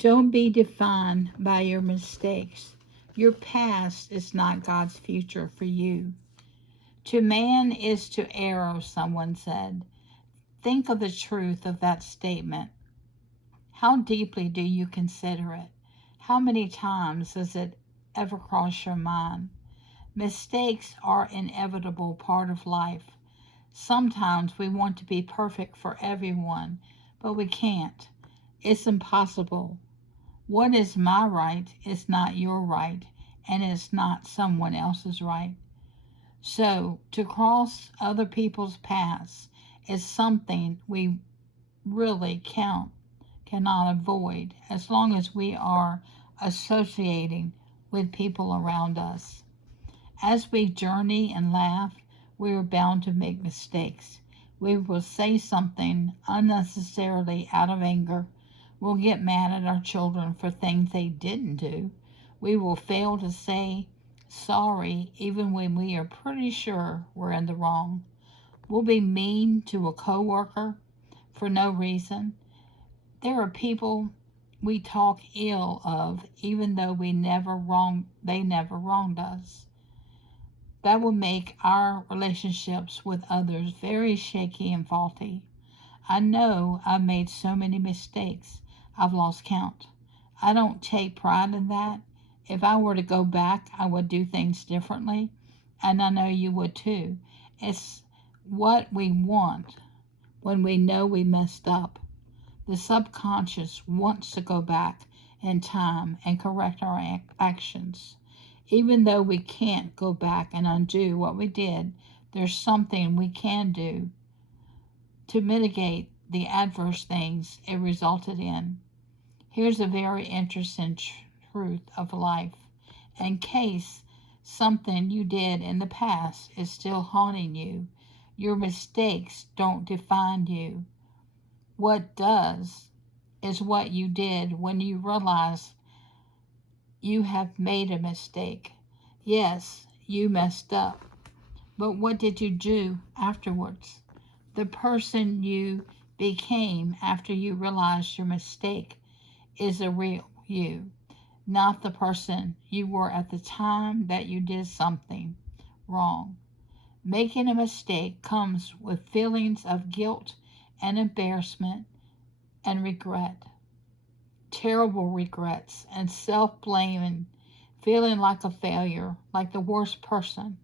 Don't be defined by your mistakes. Your past is not God's future for you. To man is to err, someone said. Think of the truth of that statement. How deeply do you consider it? How many times does it ever cross your mind? Mistakes are an inevitable part of life. Sometimes we want to be perfect for everyone, but we can't. It's impossible. What is my right is not your right, and it's not someone else's right. So, to cross other people's paths is something we really cannot avoid as long as we are associating with people around us. As we journey and laugh, we are bound to make mistakes. We will say something unnecessarily out of anger. We'll get mad at our children for things they didn't do. We will fail to say sorry even when we are pretty sure we're in the wrong. We'll be mean to a coworker for no reason. There are people we talk ill of even though they never wronged us. That will make our relationships with others very shaky and faulty. I know I've made so many mistakes, I've lost count. I don't take pride in that. If I were to go back, I would do things differently, and I know you would too. It's what we want when we know we messed up. The subconscious wants to go back in time and correct our actions. Even though we can't go back and undo what we did, there's something we can do to mitigate the adverse things it resulted in. Here's a very interesting truth of life. In case something you did in the past is still haunting you, your mistakes don't define you. What does is what you did when you realized you have made a mistake. Yes, you messed up. But what did you do afterwards? The person you became after you realized your mistake is the real you, not the person you were at the time that you did something wrong. Making a mistake comes with feelings of guilt and embarrassment and regret. Terrible regrets and self-blaming, feeling like a failure, like the worst person.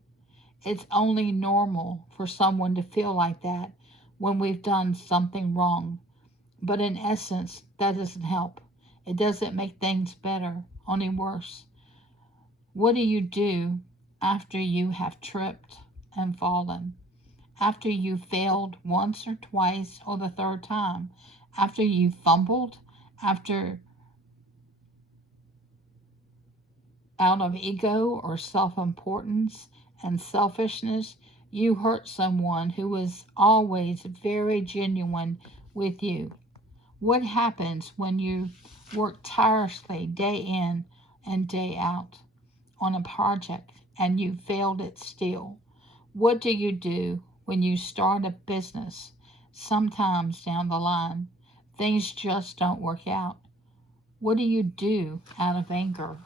It's only normal for someone to feel like that when we've done something wrong. But in essence, that doesn't help. It doesn't make things better, only worse. What do you do after you have tripped and fallen? After you failed once or twice or the third time? After you fumbled? After, out of ego or self-importance and selfishness, you hurt someone who was always very genuine with you. What happens when you work tirelessly day in and day out on a project and you failed it still? What do you do when you start a business? Sometimes down the line, things just don't work out. What do you do out of anger?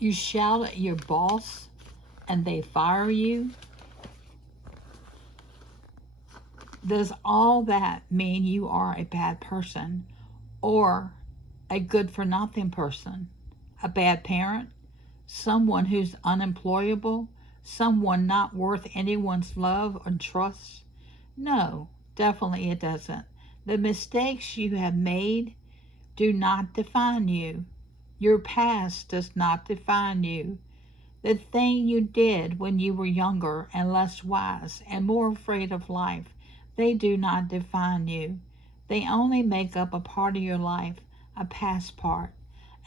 You shout at your boss and they fire you? Does all that mean you are a bad person or a good-for-nothing person? A bad parent? Someone who's unemployable? Someone not worth anyone's love and trust? No, definitely it doesn't. The mistakes you have made do not define you. Your past does not define you. The thing you did when you were younger and less wise and more afraid of life, they do not define you. They only make up a part of your life, a past part,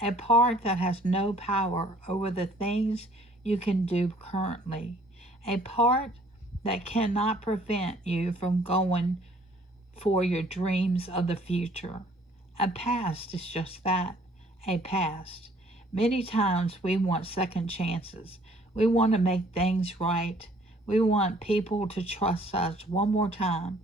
a part that has no power over the things you can do currently, a part that cannot prevent you from going for your dreams of the future. A past is just that, a past. Many times we want second chances. We want to make things right. We want people to trust us one more time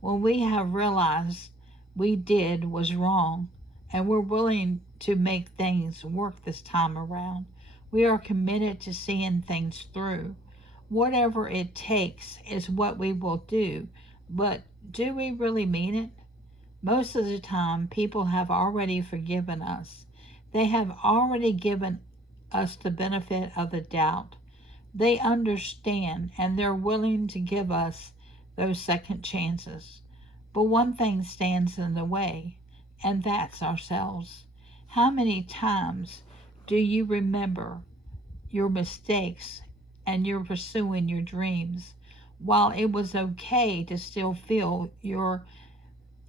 when we have realized we did was wrong and we're willing to make things work this time around. We are committed to seeing things through. Whatever it takes is what we will do. But do we really mean it? Most of the time, people have already forgiven us. They have already given us the benefit of the doubt. They understand and they're willing to give us those second chances. But one thing stands in the way, and that's ourselves. How many times do you remember your mistakes and you're pursuing your dreams while it was okay to still feel your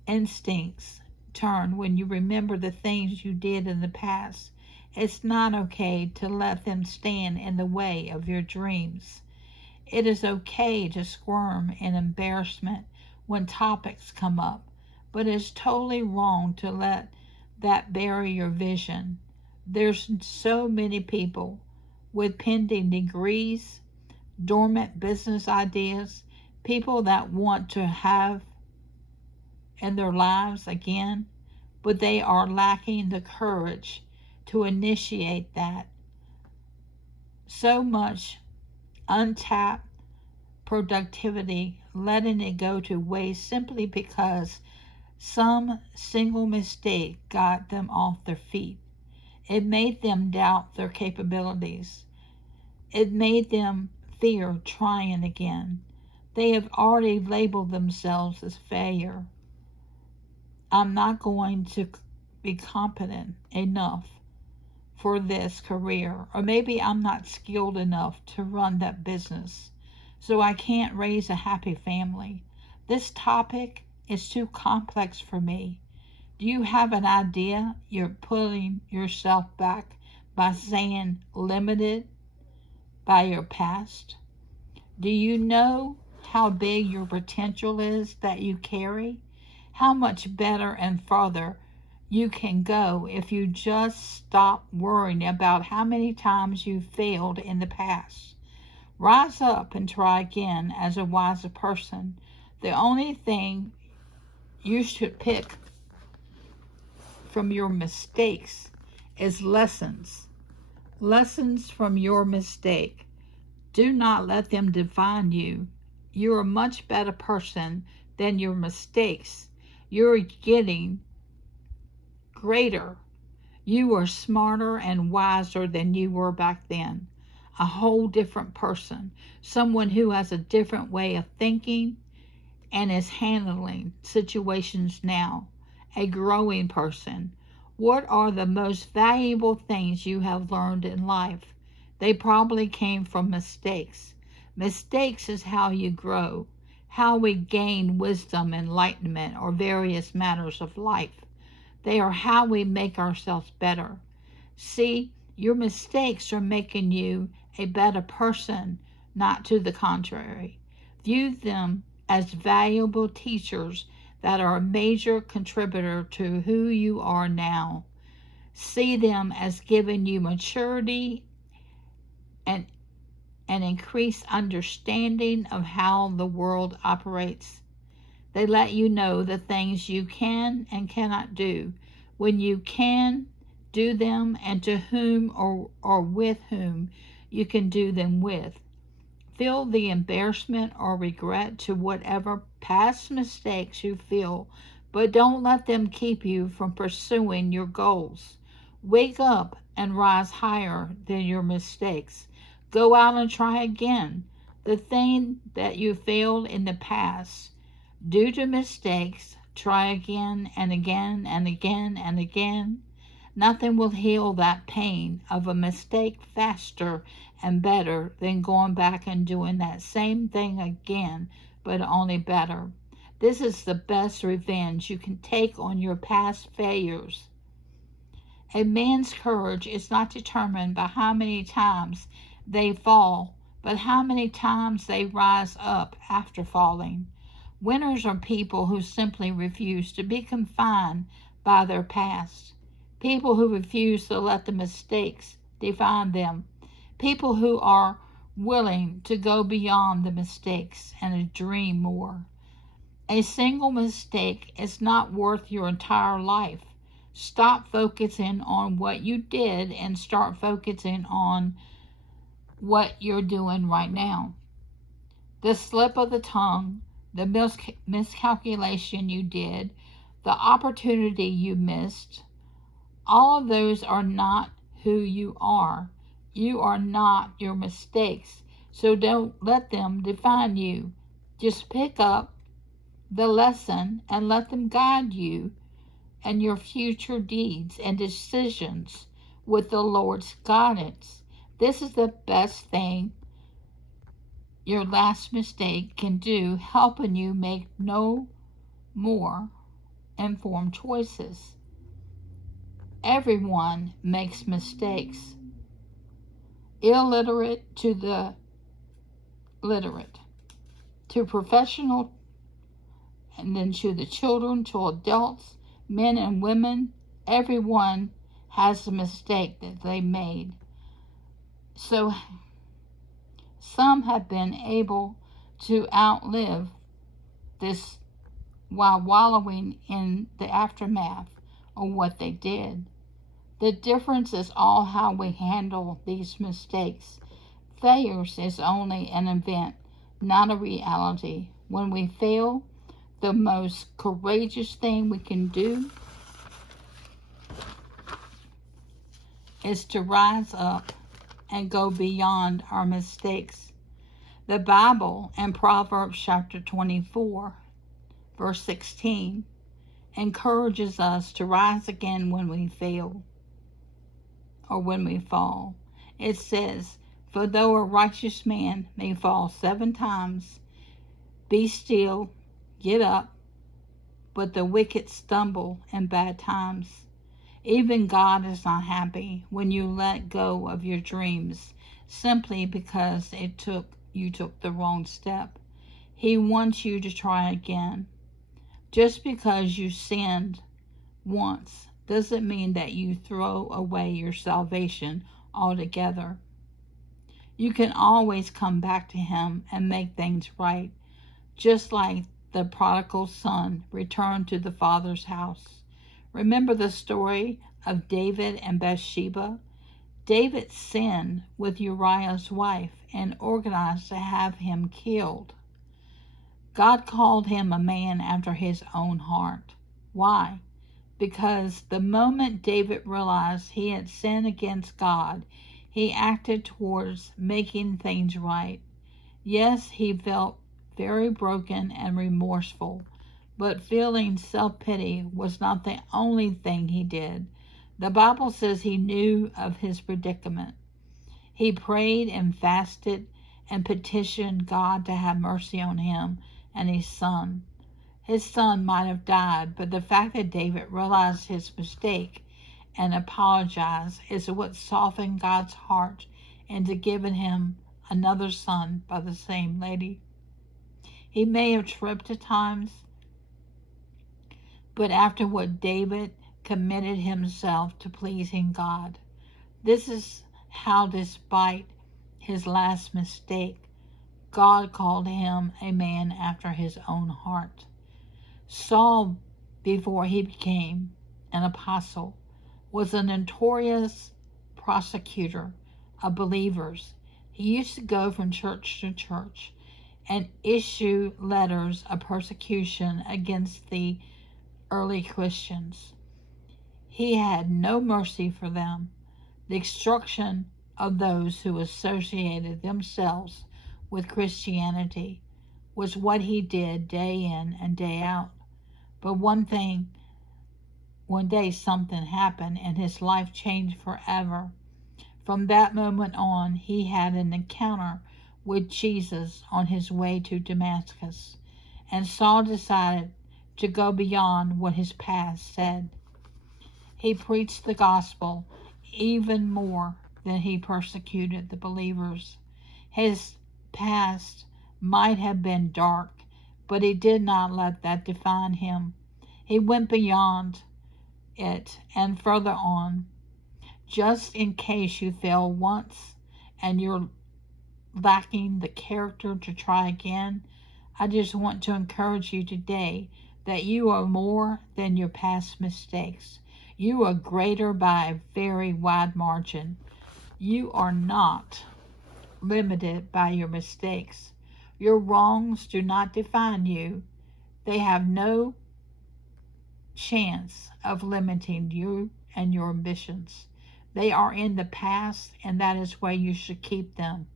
instincts turn when you remember the things you did in the past? It's not okay to let them stand in the way of your dreams. It is okay to squirm in embarrassment when topics come up, but it's totally wrong to let that bury your vision. There's so many people with pending degrees, dormant business ideas, people that want to have in their lives again, but they are lacking the courage to initiate that. So much untapped productivity, letting it go to waste simply because some single mistake got them off their feet. It made them doubt their capabilities. It made them fear trying again. They have already labeled themselves as failure. I'm not going to be competent enough for this career, or maybe I'm not skilled enough to run that business, so I can't raise a happy family. This topic is too complex for me. Do you have an idea you're pulling yourself back by saying limited by your past? Do you know how big your potential is that you carry? How much better and farther you can go if you just stop worrying about how many times you failed in the past. Rise up and try again as a wiser person. The only thing you should pick from your mistakes is lessons. Lessons from your mistake. Do not let them define you. You're a much better person than your mistakes. You're getting greater. You are smarter and wiser than you were back then. A whole different person. Someone who has a different way of thinking and is handling situations now. A growing person. What are the most valuable things you have learned in life? They probably came from mistakes. Mistakes is how you grow, how we gain wisdom, enlightenment, or various matters of life. They are how we make ourselves better. See, your mistakes are making you a better person, not to the contrary. View them as valuable teachers that are a major contributor to who you are now. See them as giving you maturity and an increased understanding of how the world operates. They let you know the things you can and cannot do, when you can do them, and to whom or with whom you can do them with. Feel the embarrassment or regret to whatever past mistakes you feel, but don't let them keep you from pursuing your goals. Wake up and rise higher than your mistakes. Go out and try again. The thing that you failed in the past, due to mistakes, try again and again and again and again. Nothing will heal that pain of a mistake faster and better than going back and doing that same thing again, but only better. This is the best revenge you can take on your past failures. A man's courage is not determined by how many times they fall, but how many times they rise up after falling. Winners are people who simply refuse to be confined by their past. People who refuse to let the mistakes define them. People who are willing to go beyond the mistakes and to dream more. A single mistake is not worth your entire life. Stop focusing on what you did and start focusing on what you're doing right now. The slip of the tongue, the miscalculation you did, the opportunity you missed, all of those are not who you are. You are not your mistakes, so don't let them define you. Just pick up the lesson and let them guide you and your future deeds and decisions with the Lord's guidance. This is the best thing your last mistake can do, helping you make no more informed choices. Everyone makes mistakes, illiterate to the literate, to professional, and then to the children, to adults, men and women. Everyone has a mistake that they made. So some have been able to outlive this while wallowing in the aftermath of what they did. The difference is all how we handle these mistakes. Failures is only an event, not a reality. When we fail, the most courageous thing we can do is to rise up and go beyond our mistakes. The Bible in Proverbs chapter 24, verse 16, encourages us to rise again when we fail or when we fall. It says, "For though a righteous man may fall 7 times, be still, get up, but the wicked stumble in bad times." Even God is not happy when you let go of your dreams simply because you took the wrong step. He wants you to try again. Just because you sinned once doesn't mean that you throw away your salvation altogether. You can always come back to Him and make things right, just like the prodigal son returned to the father's house. Remember the story of David and Bathsheba? David sinned with Uriah's wife and organized to have him killed. God called him a man after His own heart. Why? Because the moment David realized he had sinned against God, he acted towards making things right. Yes, he felt very broken and remorseful, but feeling self-pity was not the only thing he did. The Bible says he knew of his predicament. He prayed and fasted and petitioned God to have mercy on him and his son. His son might have died, but the fact that David realized his mistake and apologized is what softened God's heart into giving him another son by the same lady. He may have tripped at times, but afterward David committed himself to pleasing God. This is how, despite his last mistake, God called him a man after His own heart. Saul, before he became an apostle, was a notorious persecutor of believers. He used to go from church to church and issue letters of persecution against the early Christians. He had no mercy for them. The destruction of those who associated themselves with Christianity was what he did day in and day out. But one day something happened and his life changed forever. From that moment on, he had an encounter with Jesus on his way to Damascus, and Saul decided to go beyond what his past said. He preached the gospel even more than he persecuted the believers. His past might have been dark, but he did not let that define him. He went beyond it and further on. Just in case you fail once and your lacking the character to try again, I just want to encourage you today that you are more than your past mistakes. You are greater by a very wide margin. You are not limited by your mistakes. Your wrongs do not define you. They have no chance of limiting you and your ambitions. They are in the past, and that is where you should keep them.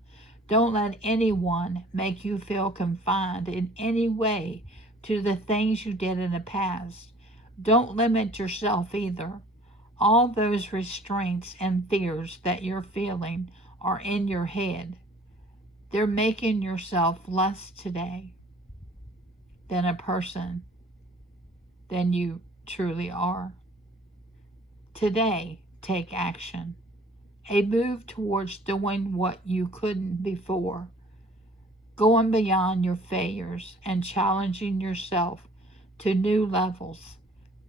Don't let anyone make you feel confined in any way to the things you did in the past. Don't limit yourself either. All those restraints and fears that you're feeling are in your head. They're making yourself less today than a person than you truly are. Today, take action. A move towards doing what you couldn't before, going beyond your failures and challenging yourself to new levels.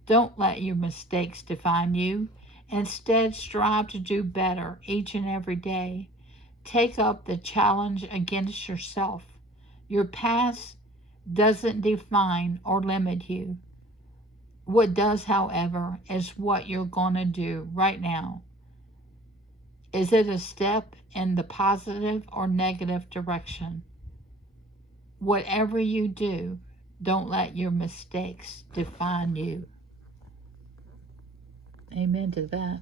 Don't let your mistakes define you. Instead, strive to do better each and every day. Take up the challenge against yourself. Your past doesn't define or limit you. What does, however, is what you're going to do right now. Is it a step in the positive or negative direction? Whatever you do, don't let your mistakes define you. Amen to that.